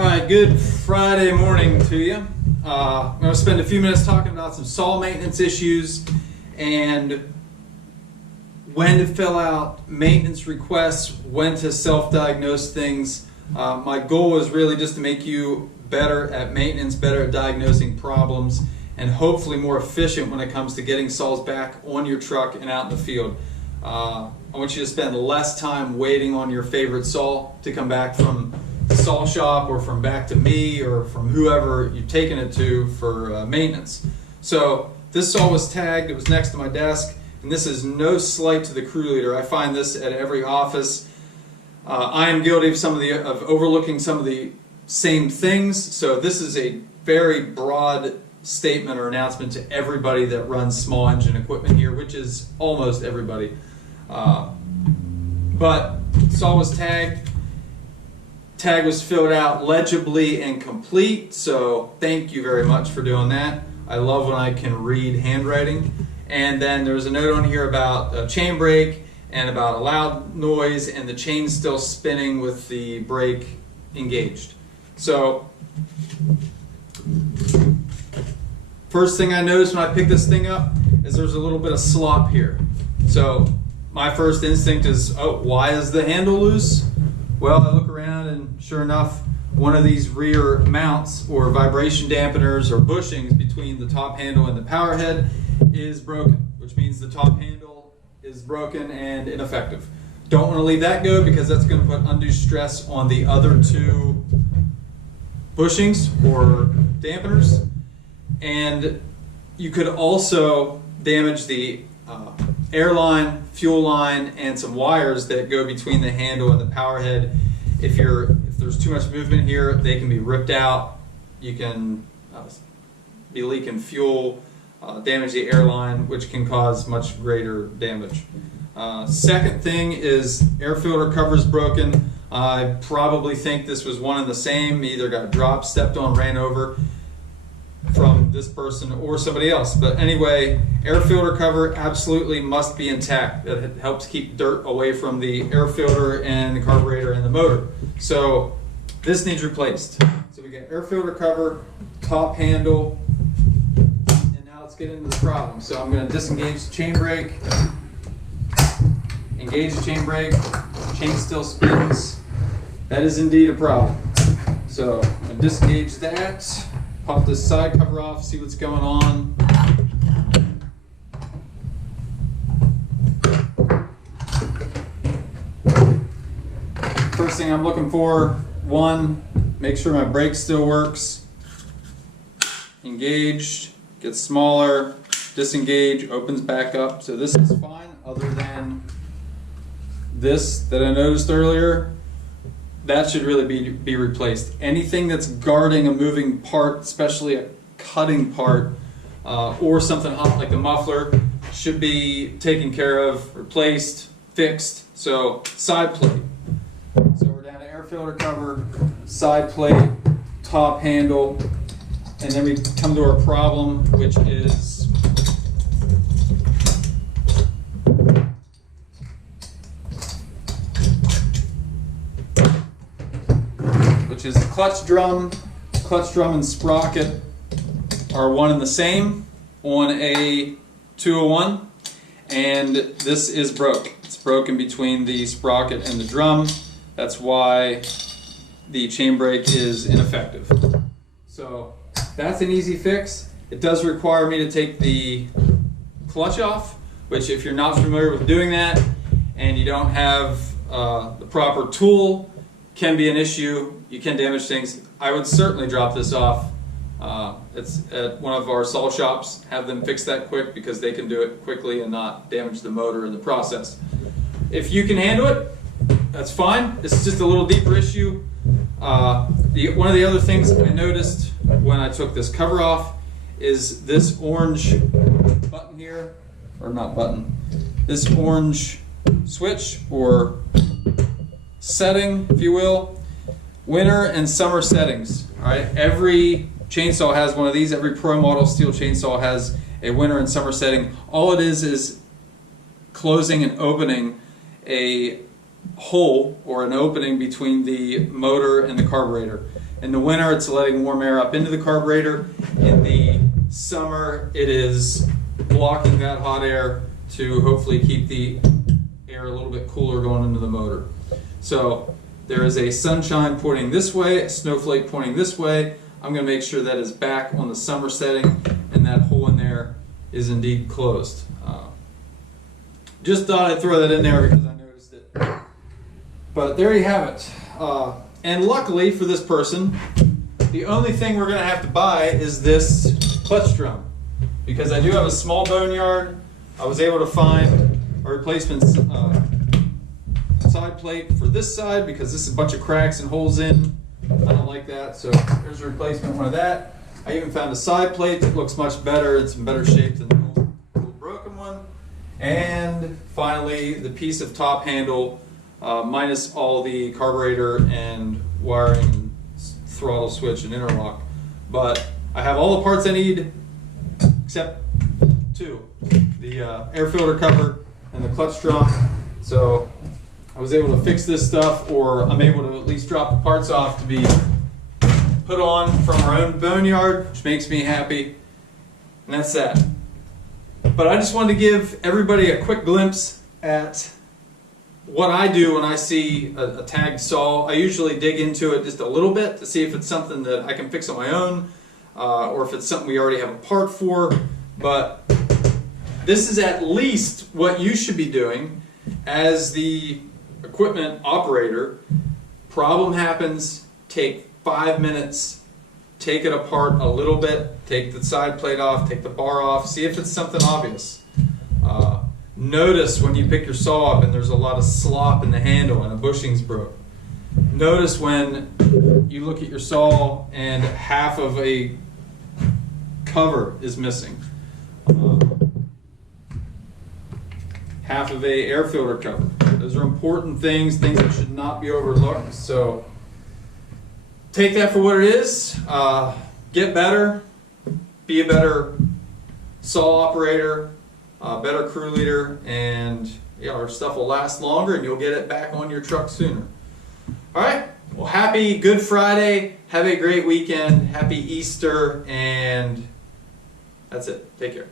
All right, good Friday morning to you. I'm going to spend a few minutes talking about some saw maintenance issues and when to fill out maintenance requests, when to self-diagnose things. My goal is really just to make you better at maintenance, better at diagnosing problems, and hopefully more efficient when it comes to getting saws back on your truck and out in the field. I want you to spend less time waiting on your favorite saw to come back from the saw shop or from back to me or from whoever you've taken it to for maintenance. So this saw was tagged, it was next to my desk, and this is no slight to the crew leader. I find this at every office. I am guilty of overlooking some of the same things, so this is a very broad statement or announcement to everybody that runs small engine equipment here, which is almost everybody. But saw was tagged. Tag was filled out legibly and complete, so thank you very much for doing that. I love when I can read handwriting. And then there was a note on here about a chain brake and about a loud noise and the chain still spinning with the brake engaged. So first thing I noticed when I picked this thing up is there's a little bit of slop here. So my first instinct is, oh, why is the handle loose? Well, I look around and sure enough, one of these rear mounts or vibration dampeners or bushings between the top handle and the power head is broken, which means the top handle is broken and ineffective. Don't want to leave that go because that's going to put undue stress on the other two bushings or dampeners. And you could also damage the air line, fuel line, and some wires that go between the handle and the power head. If there's too much movement here, they can be ripped out. You can be leaking fuel, damage the air line, which can cause much greater damage. Second thing is air filter cover's broken. I probably think this was one and the same. Either got dropped, stepped on, ran over from this person or somebody else. But anyway, air filter cover absolutely must be intact. It helps keep dirt away from the air filter and the carburetor and the motor. So this needs replaced. So we got air filter cover, top handle, and now let's get into the problem. So I'm going to disengage the chain brake, engage the chain brake, chain still spins. That is indeed a problem. So I'm going to disengage that. Pop this side cover off, see what's going on. First thing I'm looking for, one, make sure my brake still works. Engaged, gets smaller, disengage, opens back up. So this is fine, other than this that I noticed earlier. That should really be replaced. Anything that's guarding a moving part, especially a cutting part, or something hot like the muffler, should be taken care of, replaced, fixed. So side plate. So we're down to air filter cover, side plate, top handle, and then we come to our problem, which is the clutch drum. Clutch drum and sprocket are one and the same on a 201, and this is broke. It's broken between the sprocket and the drum. That's why the chain brake is ineffective. So that's an easy fix. It does require me to take the clutch off, which if you're not familiar with doing that and you don't have the proper tool, can be an issue. You can damage things. I would certainly drop this off. It's at one of our saw shops. Have them fix that quick because they can do it quickly and not damage the motor in the process. If you can handle it, that's fine. This is just a little deeper issue. One of the other things I noticed when I took this cover off is this orange button here, or not button, this orange switch or setting, if you will, winter and summer settings. All right, every chainsaw has one of these. Every pro model steel chainsaw has a winter and summer setting. All it is closing and opening a hole or an opening between the motor and the carburetor. In the winter, it's letting warm air up into the carburetor. In the summer, it is blocking that hot air to hopefully keep the air a little bit cooler going into the motor. So there is a sunshine pointing this way, a snowflake pointing this way. I'm going to make sure that is back on the summer setting and that hole in there is indeed closed. Just thought I'd throw that in there because I noticed it. But there you have it. And luckily for this person, the only thing we're going to have to buy is this clutch drum. Because I do have a small boneyard, I was able to find a replacement side plate for this side because this is a bunch of cracks and holes in. I don't like that, so there's a replacement one of that. I even found a side plate that looks much better. It's in better shape than the old broken one. And finally, the piece of top handle, minus all the carburetor and wiring, and throttle switch and interlock. But I have all the parts I need except two, the air filter cover and the clutch drum. So I was able to fix this stuff, or I'm able to at least drop the parts off to be put on from our own boneyard, which makes me happy. And that's that. But I just wanted to give everybody a quick glimpse at what I do when I see a tagged saw. I usually dig into it just a little bit to see if it's something that I can fix on my own, or if it's something we already have a part for. But this is at least what you should be doing as the equipment operator. Problem happens, take 5 minutes, take it apart a little bit, take the side plate off, take the bar off, see if it's something obvious. Notice when you pick your saw up and there's a lot of slop in the handle and a bushing's broke. Notice when you look at your saw and half of a cover is missing. Half of a air filter cover. Those are important things that should not be overlooked. So take that for what it is. Get better. Be a better saw operator, better crew leader, and our stuff will last longer and you'll get it back on your truck sooner. All right. Well, happy Good Friday. Have a great weekend. Happy Easter. And that's it. Take care.